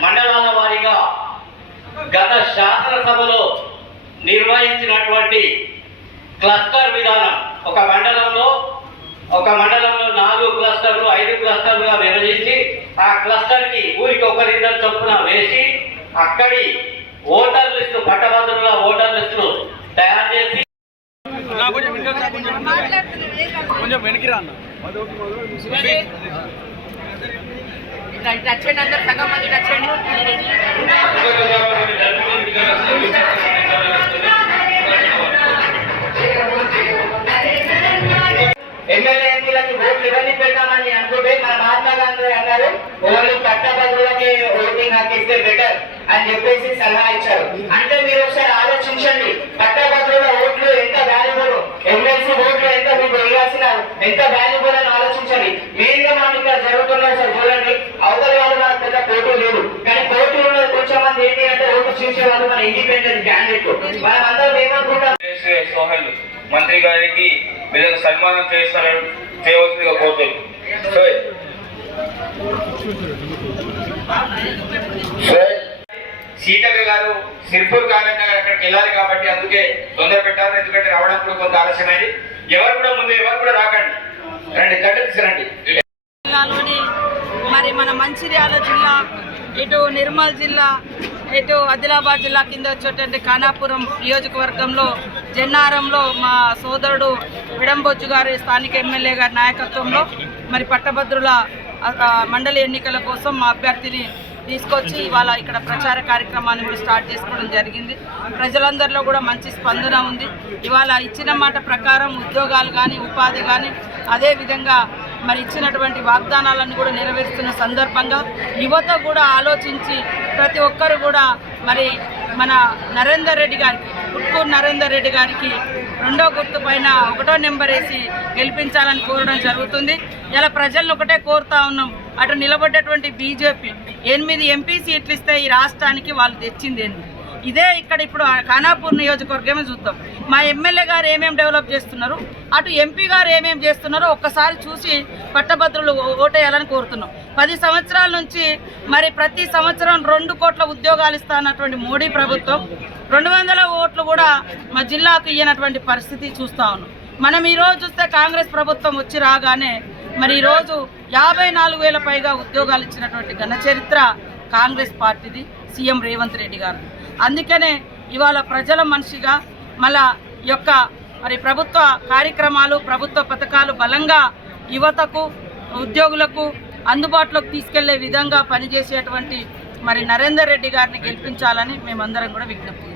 మండలాల వారీగా గత శాసనసభలో నిర్వహించినటువంటి క్లస్టర్ విధానం ఒక మండలం ఒక మండలంలో నాలుగు క్లస్టర్లు ఐదు క్లస్టర్లుగా విభజించి ఆ క్లస్టర్కి ఊరికి ఒకరిద్దరు చొప్పున వేసి అక్కడి ఓటర్ లిస్టు పట్టభద్రుల ఓటర్ లిస్టులు తయారు చేసి కొంచెం వెనక్కి రా అన్న. టచ్ చేయండి అందరు సగం మంది టచ్ చేయండి ఎమ్మెల్యే ఎంపీలకి ఓట్లు ఇవన్నీ పెడతామని అనుకుంటే మన మహాత్మా గాంధీ అన్నారు ఓన్లీ పట్టభద్రులకి ఓటింగ్ హక్కిస్తే బెటర్ అని చెప్పేసి సలహా ఇచ్చారు. అంటే మీరు ఒకసారి ఆలోచించండి పట్టభద్రుల ఓట్లు ఎంత వాల్యుబుల్ ఎమ్మెల్సీ ఓట్లు ఎంత మీకు వేయాల్సిన ఎంత వాల్యుబుల్ అని ఆలోచించండి. మెయిన్గా మనం ఇక్కడ జరుగుతున్నది సార్ చూడండి అవతల వాళ్ళు మనకు పెద్ద పోటీ లేదు. కానీ పోటీ ఉన్నది కొంచెం మంది ఏంటి అంటే ఓటు చూసే వాళ్ళు మన ఇండిపెండెంట్ క్యాండిడేట్ మనం అందరం ఏమనుకుంటాం సోహెల్. మంత్రి గారికి మీరు సన్మానం చేస్తారు చేయవలసిందిగా కోరుతున్నాను సీతక్క గారు సిర్పూర్ కాలేజ్ గారు అక్కడికి వెళ్ళాలి కాబట్టి అందుకే తొందర పెట్టారు ఎందుకంటే రావడం కూడా కొంత ఆలస్యమైంది. ఎవరు కూడా ముందు ఎవరు కూడా రాకండి. రండి గడ్డ తీసుకురండి. జిల్లాలోని మరి మన మంచిర్యాల జిల్లా ఇటు నిర్మల్ జిల్లా ఇటు ఆదిలాబాద్ జిల్లా కింద వచ్చేటువంటి ఖానాపురం నియోజకవర్గంలో జన్నారంలో మా సోదరుడు విడంబొచ్చు గారి స్థానిక ఎమ్మెల్యే గారి నాయకత్వంలో మరి పట్టభద్రుల మండలి ఎన్నికల కోసం మా అభ్యర్థిని తీసుకొచ్చి ఇవాళ ఇక్కడ ప్రచార కార్యక్రమాన్ని కూడా స్టార్ట్ చేసుకోవడం జరిగింది. ప్రజలందరిలో కూడా మంచి స్పందన ఉంది. ఇవాళ ఇచ్చిన మాట ప్రకారం ఉద్యోగాలు కానీ ఉపాధి కానీ అదేవిధంగా మరి ఇచ్చినటువంటి వాగ్దానాలను కూడా నెరవేరుస్తున్న సందర్భంగా యువత కూడా ఆలోచించి ప్రతి ఒక్కరు కూడా మరి మన నరేందర్ రెడ్డి గారికి ఉట్కూరు నరేందర్ రెడ్డి గారికి రెండో గుర్తు పైన ఒకటో నెంబర్ వేసి గెలిపించాలని కోరడం జరుగుతుంది. ఇలా ప్రజలను ఒకటే కోరుతా ఉన్నాం. అటు నిలబడ్డటువంటి బీజేపీ ఎనిమిది ఎంపీ సీట్లు ఇస్తే ఈ రాష్ట్రానికి వాళ్ళు తెచ్చింది ఇదే ఇక్కడ ఇప్పుడు ఖానాపూర్ నియోజకవర్గమే చూద్దాం. మా ఎమ్మెల్యే గారు ఏమేమి డెవలప్ చేస్తున్నారు అటు ఎంపీ గారు ఏమేమి చేస్తున్నారో ఒక్కసారి చూసి పట్టభద్రులు ఓటేయాలని కోరుతున్నాం. పది సంవత్సరాల నుంచి మరి ప్రతి సంవత్సరం రెండు కోట్ల ఉద్యోగాలు ఇస్తానటువంటి మోడీ ప్రభుత్వం రెండు వందల ఓట్లు కూడా మా జిల్లాకు ఇయ్యనటువంటి పరిస్థితి చూస్తా ఉన్నాం. మనం ఈరోజు చూస్తే కాంగ్రెస్ ప్రభుత్వం వచ్చి రాగానే మరి ఈరోజు యాభై నాలుగు వేల పైగా ఉద్యోగాలు ఇచ్చినటువంటి ఘన చరిత్ర కాంగ్రెస్ పార్టీది సీఎం రేవంత్ రెడ్డి గారు అందుకనే ఇవాళ ప్రజల మనిషిగా మళ్ళా యొక్క మరి ప్రభుత్వ కార్యక్రమాలు ప్రభుత్వ పథకాలు బలంగా యువతకు ఉద్యోగులకు అందుబాటులోకి తీసుకెళ్ళే విధంగా పనిచేసేటువంటి మరి నరేందర్ రెడ్డి గారిని గెలిపించాలని మేమందరం కూడా విజ్ఞప్తి